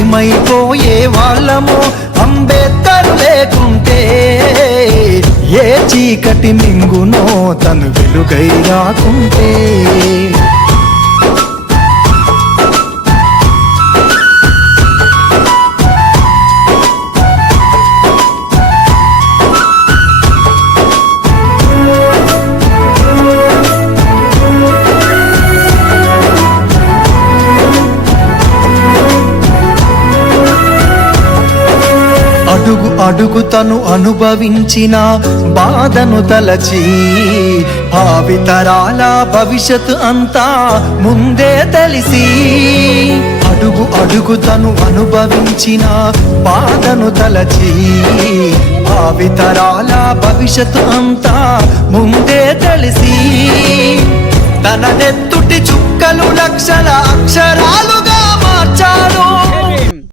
ఏమైపోయే వాళ్ళమో అంబేద్కర్ లేకుంటే, ఏ చీకటి మింగునో తను వెలుగై రాకుంటే. అడుగు అడుగు తను అనుభవించిన బాధను తలచి, భావితరాల భవిష్యత్తు అంతా ముందే తెలిసి. అడుగు అడుగు తను అనుభవించిన బాధను తలచి, భావితరాల భవిష్యత్తు అంతా ముందే తెలిసి. తన నెత్తుటి చుక్కలు లక్షల అక్షరాలుగా మార్చాడు.